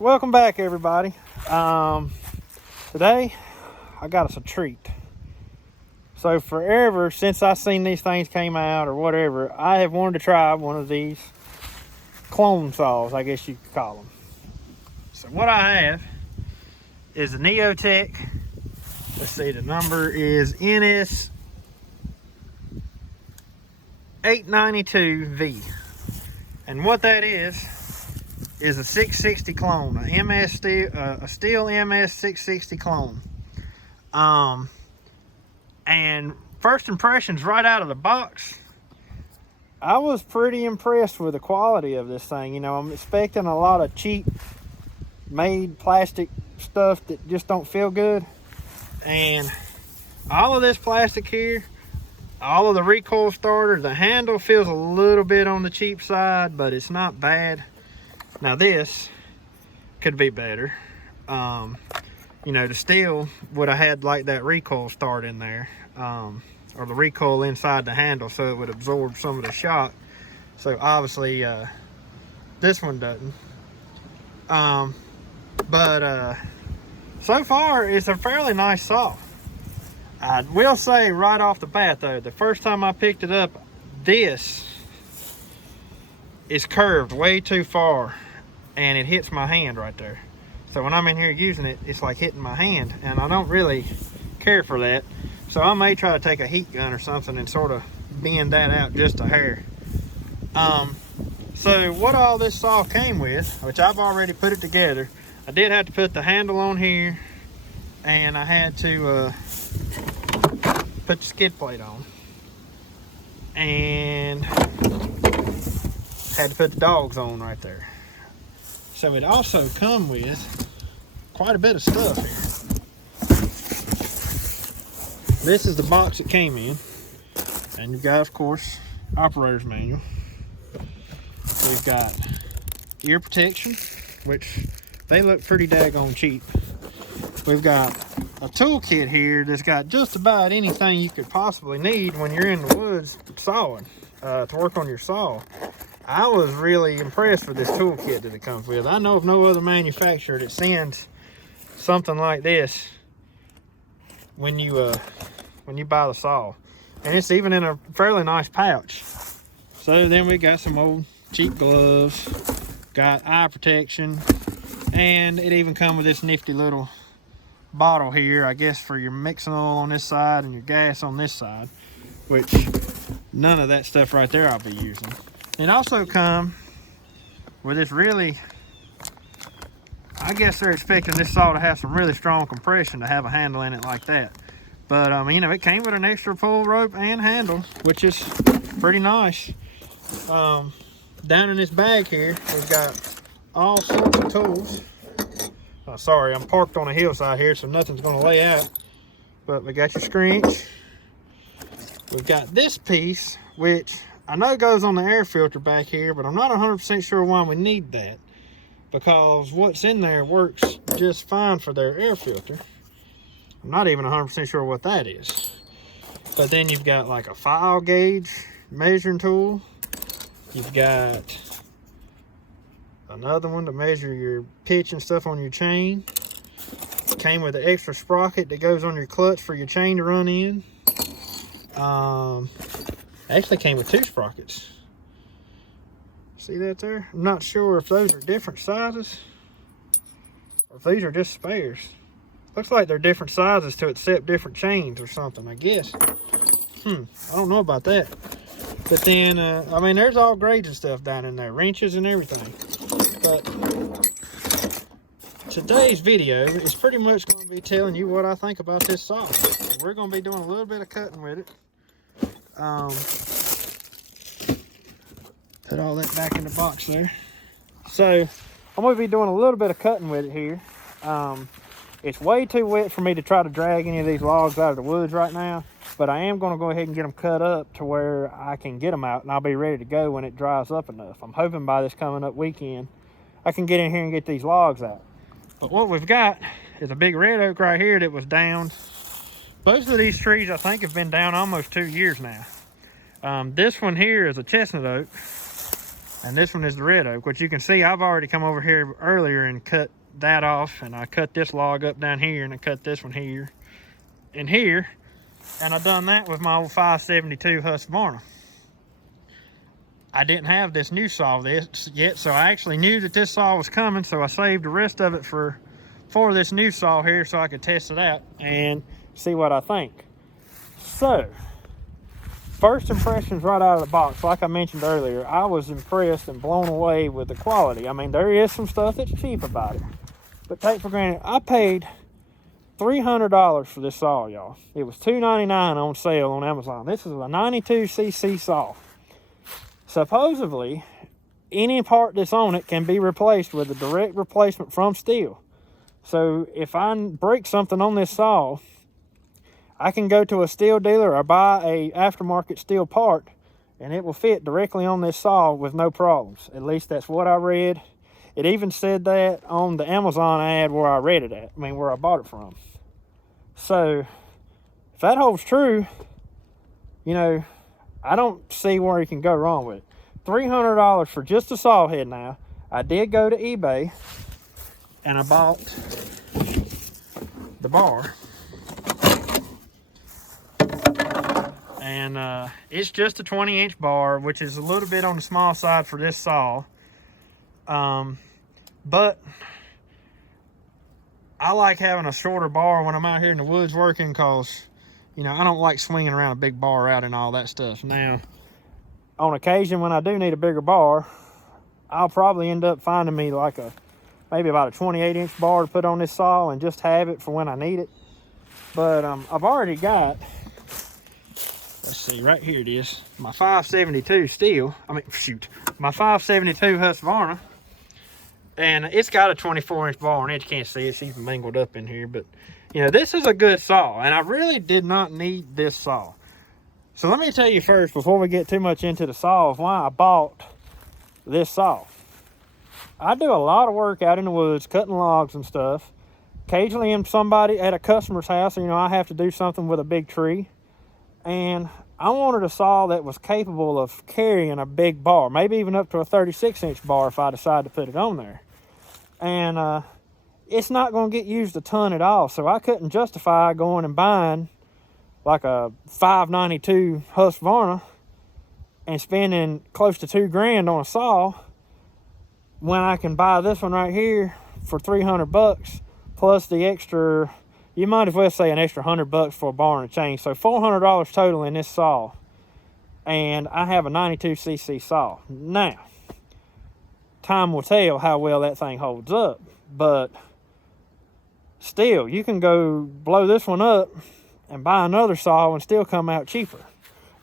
Welcome back, everybody. Today I got us a treat. So forever since I seen these things came out or whatever, I have wanted to try one of these clone saws, I guess you could call them. So what I have is a Neo-Tec. Let's see, the number is NS892V. And what that is a 660 clone, a stihl ms660 clone. And first impressions right out of the box, I was pretty impressed with the quality of this thing. You know, I'm expecting a lot of cheap made plastic stuff that just don't feel good, and all of this plastic here, all of the recoil starter, the handle feels a little bit on the cheap side, but it's not bad. Now this could be better. You know, the stihl would have had like that recoil start in there, or the recoil inside the handle, so it would absorb some of the shock. So obviously this one doesn't. But so far it's a fairly nice saw. I will say right off the bat though, the first time I picked it up, this is curved way too far and it hits my hand right there. So when I'm in here using it, it's like hitting my hand, and I don't really care for that. So I may try to take a heat gun or something and sort of bend that out just a hair. So what all this saw came with, which I've already put it together, I did have to put the handle on here, and I had to put the skid plate on, and had to put the dogs on right there. So it also come with quite a bit of stuff here. This is the box it came in, and you've got, of course, operator's manual. We've got ear protection, which they look pretty daggone cheap. We've got a toolkit here that's got just about anything you could possibly need when you're in the woods sawing, to work on your saw. I was really impressed with this toolkit that it comes with. I know of no other manufacturer that sends something like this when you buy the saw, and it's even in a fairly nice pouch. So then we got some old cheap gloves, got eye protection, and it even comes with this nifty little bottle here, I guess for your mixing oil on this side and your gas on this side, which none of that stuff right there I'll be using. It also come with this really, I guess they're expecting this saw to have some really strong compression to have a handle in it like that. But you know, it came with an extra pull rope and handle, which is pretty nice. Down in this bag here, we've got all sorts of tools. Sorry, I'm parked on a hillside here, so nothing's gonna lay out. But we got your screech. We've got this piece, which I know goes on the air filter back here, but I'm not 100% sure why we need that, because what's in there works just fine for their air filter. I'm not even 100% sure what that is. But then you've got like a file gauge measuring tool. You've got another one to measure your pitch and stuff on your chain. It came with an extra sprocket that goes on your clutch for your chain to run in. Actually came with two sprockets. See that there? I'm not sure if those are different sizes or if these are just spares. Looks like they're different sizes to accept different chains or something, I guess. I don't know about that. But then, I mean, there's all grades and stuff down in there, wrenches and everything. But today's video is pretty much going to be telling you what I think about this saw. We're going to be doing a little bit of cutting with it. Put all that back in the box there. So I'm going to be doing a little bit of cutting with it here. It's way too wet for me to try to drag any of these logs out of the woods right now, but I am going to go ahead and get them cut up to where I can get them out, and I'll be ready to go when it dries up enough. I'm hoping by this coming up weekend I can get in here and get these logs out. But what we've got is a big red oak right here that was down. Both of these trees I think have been down almost 2 years now. This one here is a chestnut oak, And this one is the red oak, which you can see I've already come over here earlier and cut that off, and I cut this log up down here, and I cut this one here and here, and I done that with my old 572 Husqvarna. I didn't have this new saw yet, so I actually knew that this saw was coming, so I saved the rest of it for this new saw here so I could test it out and see what I think. So, first impressions right out of the box, like I mentioned earlier, I was impressed and blown away with the quality. I mean, there is some stuff that's cheap about it, but take for granted, I paid $300 for this saw, y'all. It was $2.99 on sale on Amazon. This is a 92cc saw. Supposedly, any part that's on it can be replaced with a direct replacement from stihl. So if I break something on this saw, I can go to a stihl dealer or buy a aftermarket stihl part, and it will fit directly on this saw with no problems. At least that's what I read. It even said that on the Amazon ad where I read it at. I mean, where I bought it from. So if that holds true, you know, I don't see where you can go wrong with it. $300 for just a saw head now. I did go to eBay and I bought the bar. And it's just a 20-inch bar, which is a little bit on the small side for this saw. But I like having a shorter bar when I'm out here in the woods working, because, you know, I don't like swinging around a big bar out and all that stuff. Now, on occasion when I do need a bigger bar, I'll probably end up finding me like maybe about a 28-inch bar to put on this saw and just have it for when I need it. But I've already got, let's see, right here it is, my 572 stihl. My 572 Husqvarna. And it's got a 24-inch bar on it. You can't see it. It's even mangled up in here. But, you know, this is a good saw. And I really did not need this saw. So let me tell you first, before we get too much into the saw, of why I bought this saw. I do a lot of work out in the woods, cutting logs and stuff. Occasionally in somebody at a customer's house, you know, I have to do something with a big tree. And I wanted a saw that was capable of carrying a big bar, maybe even up to a 36-inch bar if I decide to put it on there. And it's not going to get used a ton at all, so I couldn't justify going and buying like a 592 Husqvarna and spending close to $2,000 on a saw when I can buy this one right here for $300 plus the extra, you might as well say an extra $100 for a bar and a chain. So $400 total in this saw. And I have a 92cc saw. Now, time will tell how well that thing holds up. But still, you can go blow this one up and buy another saw and still come out cheaper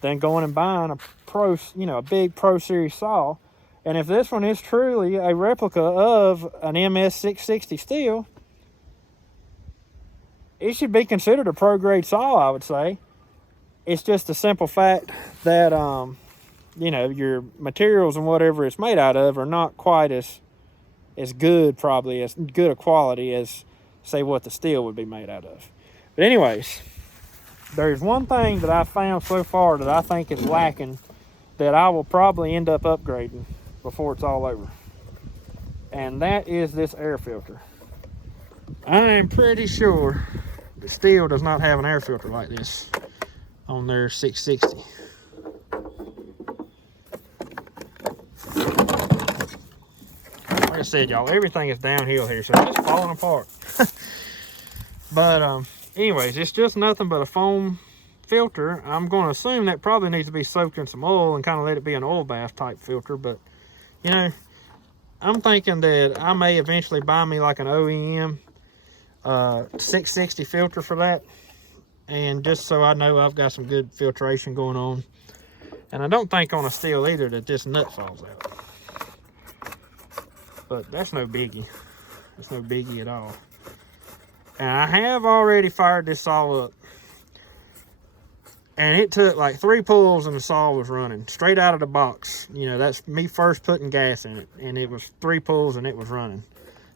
than going and buying a big Pro Series saw. And if this one is truly a replica of an ms660 stihl, it should be considered a pro grade saw, I would say. It's just the simple fact that, you know, your materials and whatever it's made out of are not quite as good, probably, as good a quality as, say, what the stihl would be made out of. But anyways, there's one thing that I've found so far that I think is lacking that I will probably end up upgrading before it's all over. And that is this air filter. I am pretty sure the stihl does not have an air filter like this on their 660. Like I said, y'all, everything is downhill here, so it's just falling apart. But anyways, it's just nothing but a foam filter. I'm going to assume that probably needs to be soaked in some oil and kind of let it be an oil bath type filter. But, you know, I'm thinking that I may eventually buy me like an OEM 660 filter for that, and just so I know I've got some good filtration going on. And I don't think on a stihl either that this nut falls out, but that's no biggie. That's no biggie at all. And I have already fired this saw up, and it took like 3 pulls and the saw was running straight out of the box. You know, that's me first putting gas in it, and it was 3 pulls and it was running.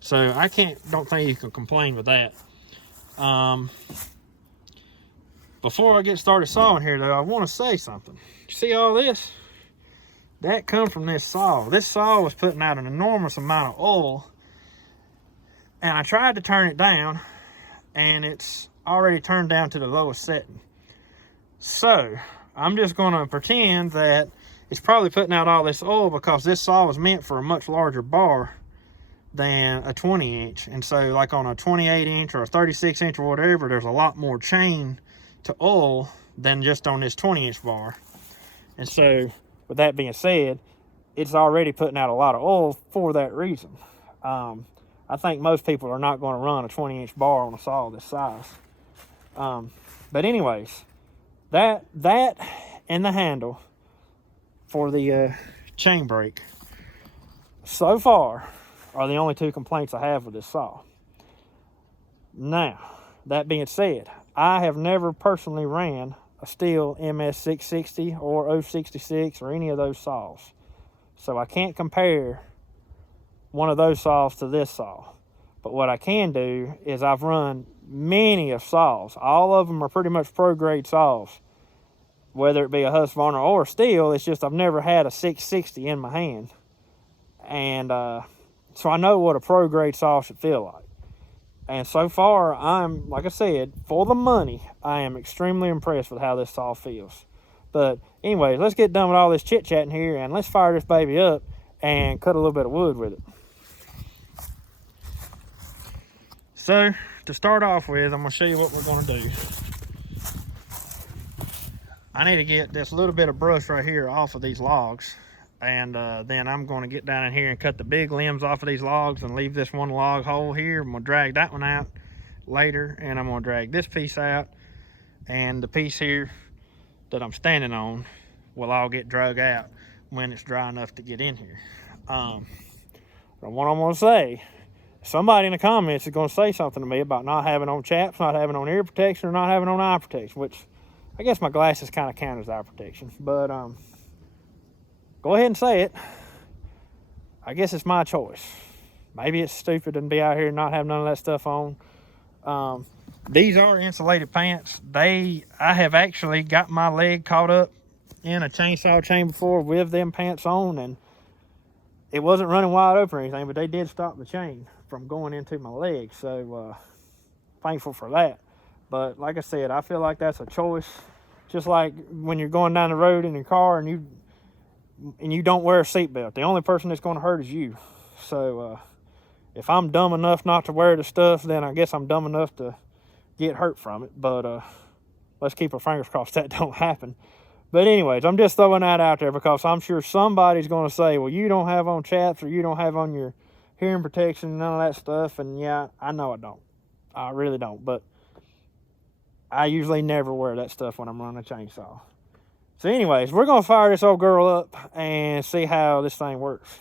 So I don't think you can complain with that. Before I get started sawing here though, I want to say something. You see all this? That comes from this saw. This saw was putting out an enormous amount of oil, and I tried to turn it down, and it's already turned down to the lowest setting. So I'm just going to pretend that it's probably putting out all this oil because this saw was meant for a much larger bar than a 20 inch. And so like on a 28 inch or a 36 inch or whatever, there's a lot more chain to oil than just on this 20 inch bar. And so with that being said, it's already putting out a lot of oil for that reason. I think most people are not going to run a 20 inch bar on a saw this size. But anyways, that and the handle for the chain brake so far are the only two complaints I have with this saw. Now, that being said, I have never personally ran a stihl ms660 or 066 or any of those saws, so I can't compare one of those saws to this saw. But what I can do is I've run many of saws. All of them are pretty much pro grade saws, whether it be a Husqvarna or a stihl. It's just I've never had a 660 in my hand, and so I know what a pro grade saw should feel like. And so far, I'm, like I said, for the money, I am extremely impressed with how this saw feels. But anyways, let's get done with all this chit chatting here, and let's fire this baby up and cut a little bit of wood with it. So to start off with, I'm going to show you what we're going to do. I need to get this little bit of brush right here off of these logs, and then I'm going to get down in here and cut the big limbs off of these logs and leave this one log hole here. I'm going to drag that one out later, and I'm going to drag this piece out, and the piece here that I'm standing on will all get drug out when it's dry enough to get in here. But what I'm going to say, somebody in the comments is going to say something to me about not having on chaps, not having on ear protection, or not having on eye protection, which I guess my glasses kind of count as eye protection. But go ahead and say it. I guess it's my choice. Maybe it's stupid to be out here and not have none of that stuff on. These are insulated pants. I have actually got my leg caught up in a chainsaw chain before with them pants on, and it wasn't running wide open or anything, but they did stop the chain from going into my leg. So thankful for that. But like I said, I feel like that's a choice. Just like when you're going down the road in your car and you don't wear a seatbelt, the only person that's going to hurt is you. So if I'm dumb enough not to wear the stuff, then I guess I'm dumb enough to get hurt from it. But let's keep our fingers crossed that don't happen. But anyways, I'm just throwing that out there because I'm sure somebody's going to say, well, you don't have on chaps, or you don't have on your hearing protection, none of that stuff. And yeah, I know I don't. I really don't. But I usually never wear that stuff when I'm running a chainsaw. So anyways, we're going to fire this old girl up and see how this thing works.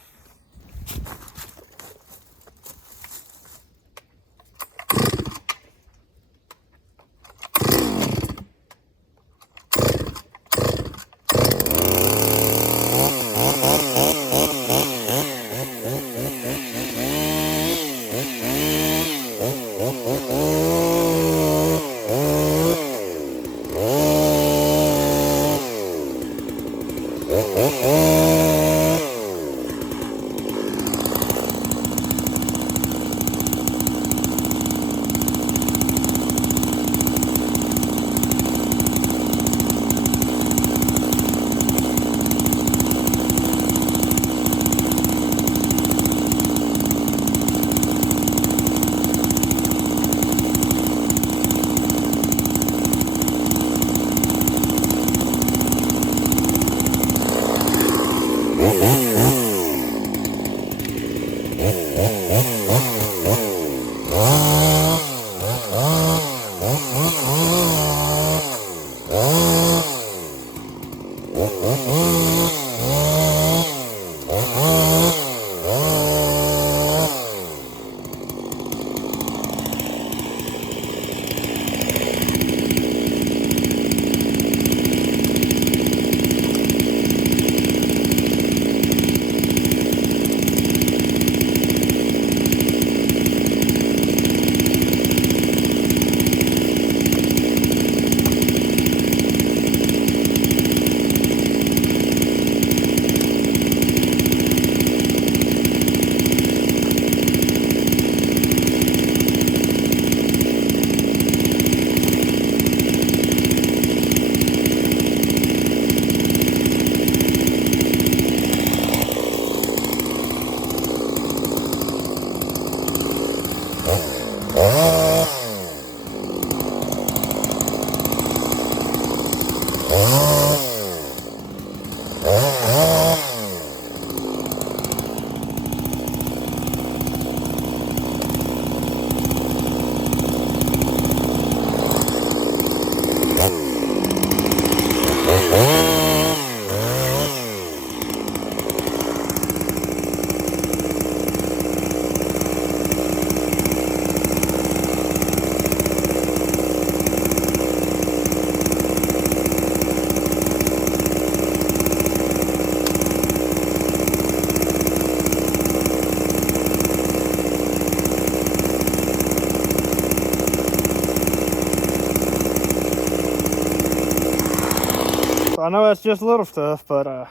I know that's just little stuff, but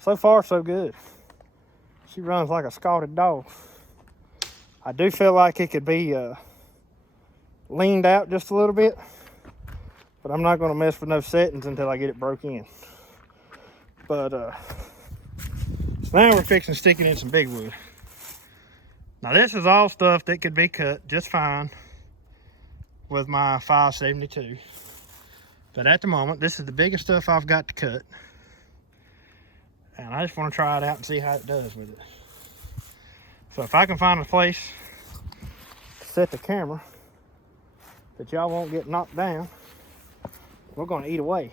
so far so good. She runs like a scalded dog. I do feel like it could be leaned out just a little bit, but I'm not going to mess with no settings until I get it broke in. But so now we're fixing sticking in some big wood. Now this is all stuff that could be cut just fine with my 572. But at the moment, this is the biggest stuff I've got to cut. And I just want to try it out and see how it does with it. So if I can find a place to set the camera that y'all won't get knocked down, we're going to eat away.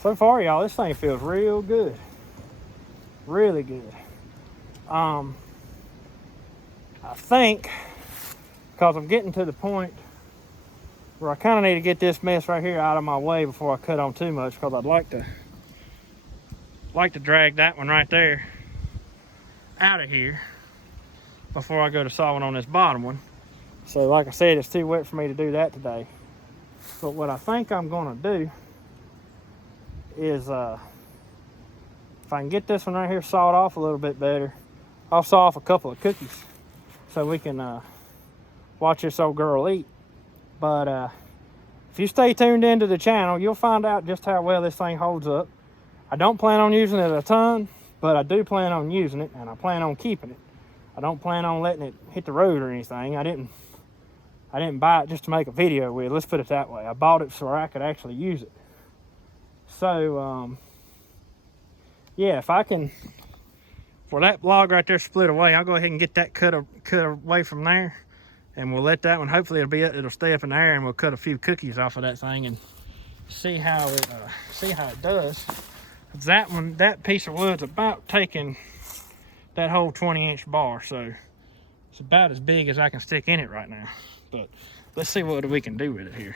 So far, y'all, this thing feels real good. Really good. I think, because I'm getting to the point where I kind of need to get this mess right here out of my way before I cut on too much, because I'd like to drag that one right there out of here before I go to sawing on this bottom one. So like I said, it's too wet for me to do that today. But what I think I'm going to do is if I can get this one right here sawed off a little bit better, I'll saw off a couple of cookies so we can watch this old girl eat. But if you stay tuned into the channel, you'll find out just how well this thing holds up. I don't plan on using it a ton, but I do plan on using it, and I plan on keeping it. I don't plan on letting it hit the road or anything. I didn't buy it just to make a video with. Let's put it that way. I bought it so I could actually use it. So yeah, if I can, for that log right there split away, I'll go ahead and get that cut away from there, and we'll let that one, hopefully it'll stay up in the air, and we'll cut a few cookies off of that thing and see how it does. That piece of wood's about taking that whole 20-inch bar, so it's about as big as I can stick in it right now. But let's see what we can do with it here.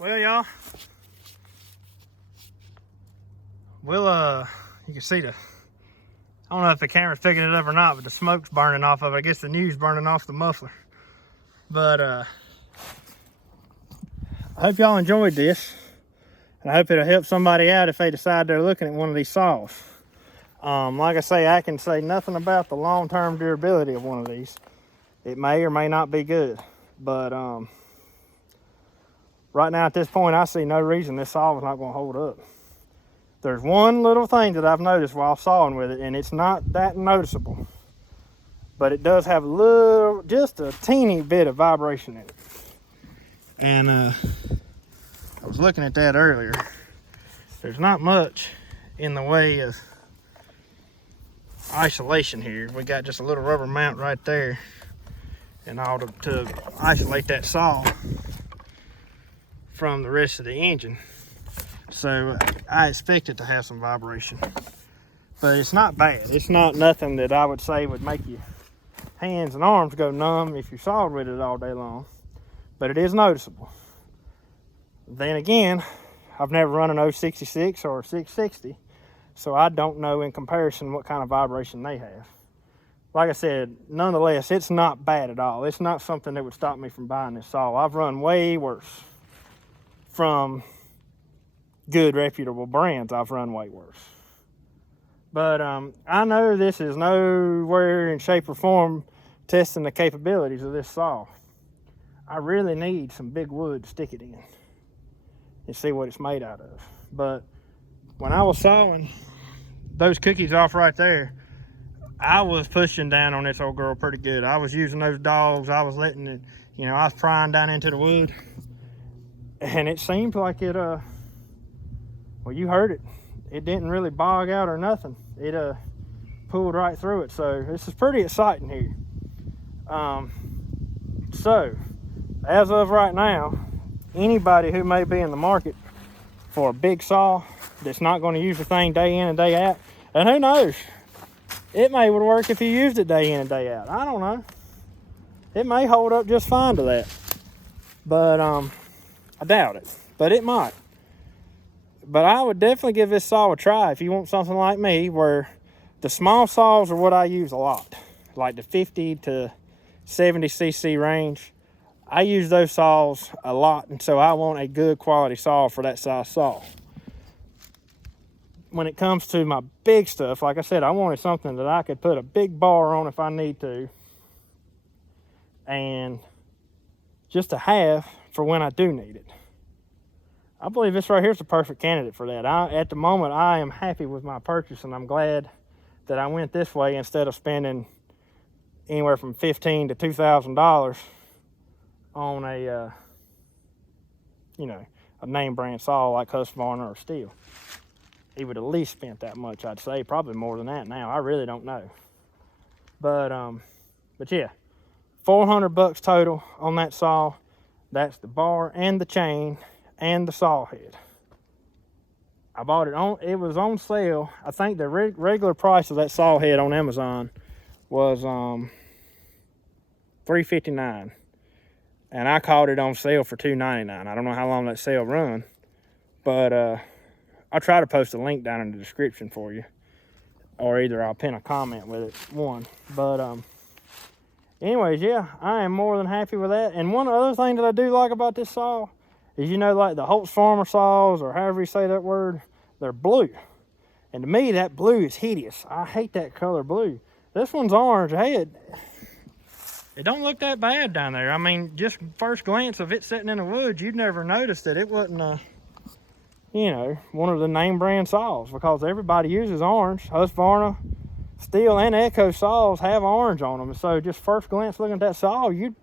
Well, y'all, you can see I don't know if the camera's picking it up or not, but the smoke's burning off of it. I guess the new's burning off the muffler. But I hope y'all enjoyed this. And I hope it'll help somebody out if they decide they're looking at one of these saws. Like I say, I can say nothing about the long-term durability of one of these. It may or may not be good. But right now at this point, I see no reason this saw is not going to hold up. There's one little thing that I've noticed while sawing with it, and it's not that noticeable. But it does have a little, just a teeny bit of vibration in it. And I was looking at that earlier. There's not much in the way of isolation here. We got just a little rubber mount right there, and all to isolate that saw from the rest of the engine. So I expect it to have some vibration, but it's not bad. It's not nothing that I would say would make your hands and arms go numb if you sawed with it all day long, but it is noticeable. Then again, I've never run an 066 or a 660, so I don't know in comparison what kind of vibration they have. Like I said, nonetheless, it's not bad at all. It's not something that would stop me from buying this saw. I've run way worse. From good reputable brands, I've run way worse. But I know this is nowhere in shape or form testing the capabilities of this saw. I really need some big wood to stick it in and see what it's made out of. But when I was sawing those cookies off right there, I was pushing down on this old girl pretty good. I was using those dogs. I was letting it, I was prying down into the wood, and it seemed like it well, you heard it. It didn't really bog out or nothing. It pulled right through it. So this is pretty exciting here. So as of right now, anybody who may be in the market for a big saw that's not going to use the thing day in and day out, and who knows, it may would work if you used it day in and day out. I don't know. It may hold up just fine to that, but I doubt it, but it might. But I would definitely give this saw a try if you want something like me, where the small saws are what I use a lot, like the 50 to 70 cc range. I use those saws a lot, and so I want a good quality saw for that size saw. When it comes to my big stuff, like I said, I wanted something that I could put a big bar on if I need to, and just to have for when I do need it. I believe this right here is the perfect candidate for that. At the moment, I am happy with my purchase, and I'm glad that I went this way instead of spending anywhere from $1,500 to $2,000 on a name brand saw like Husqvarna or Stihl. He would at least spent that much, I'd say, probably more than that now. I really don't know. But yeah, $400 total on that saw. That's the bar and the chain and the saw head. I bought it it was on sale. I think the regular price of that saw head on Amazon was $359, and I caught it on sale for $299. I don't know how long that sale run, but I'll try to post a link down in the description for you, or either I'll pin a comment with it, but anyways, yeah, I am more than happy with that. And one other thing that I do like about this saw is, like the Holtz Farmer saws, or however you say that word, they're blue. And to me, that blue is hideous. I hate that color blue. This one's orange. Hey, it don't look that bad down there. I mean, just first glance of it sitting in the woods, you'd never noticed that it wasn't one of the name brand saws, because everybody uses orange. Husqvarna, Stihl, and Echo saws have orange on them. So just first glance looking at that saw, you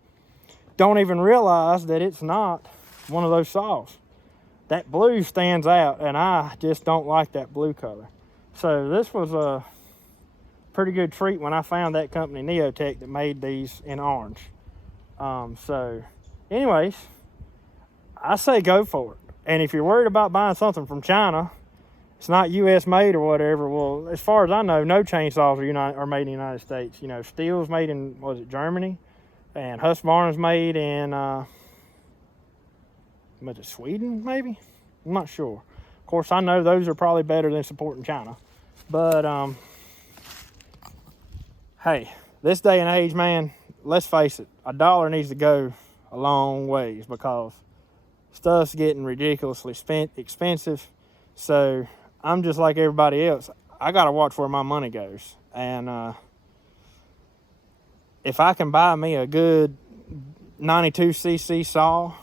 don't even realize that it's not one of those saws. That blue stands out, and I just don't like that blue color. So this was a pretty good treat when I found that company, Neo-Tec, that made these in orange. So anyways, I say go for it. And if you're worried about buying something from China, it's not US made or whatever, well, as far as I know, no chainsaws are made in the United States. Stihl's made in, was it Germany? And Husqvarna's made in was it Sweden, maybe? I'm not sure. Of course, I know those are probably better than supporting China. But, hey, this day and age, man, let's face it, $1 needs to go a long ways because stuff's getting ridiculously expensive. So I'm just like everybody else. I got to watch where my money goes. And if I can buy me a good 92cc saw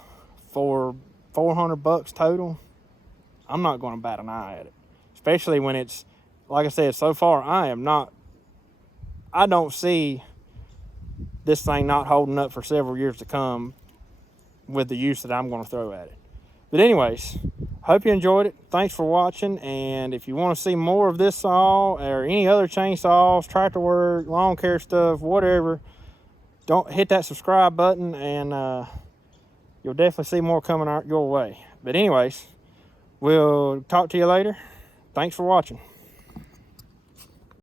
for $400 total, I'm not going to bat an eye at it. Especially when it's, like I said, so far I don't see this thing not holding up for several years to come with the use that I'm going to throw at it. But anyways, hope you enjoyed it. Thanks for watching. And if you want to see more of this saw or any other chainsaws, tractor work, lawn care stuff, whatever, don't hit that subscribe button, and you'll definitely see more coming your way. But anyways, we'll talk to you later. Thanks for watching.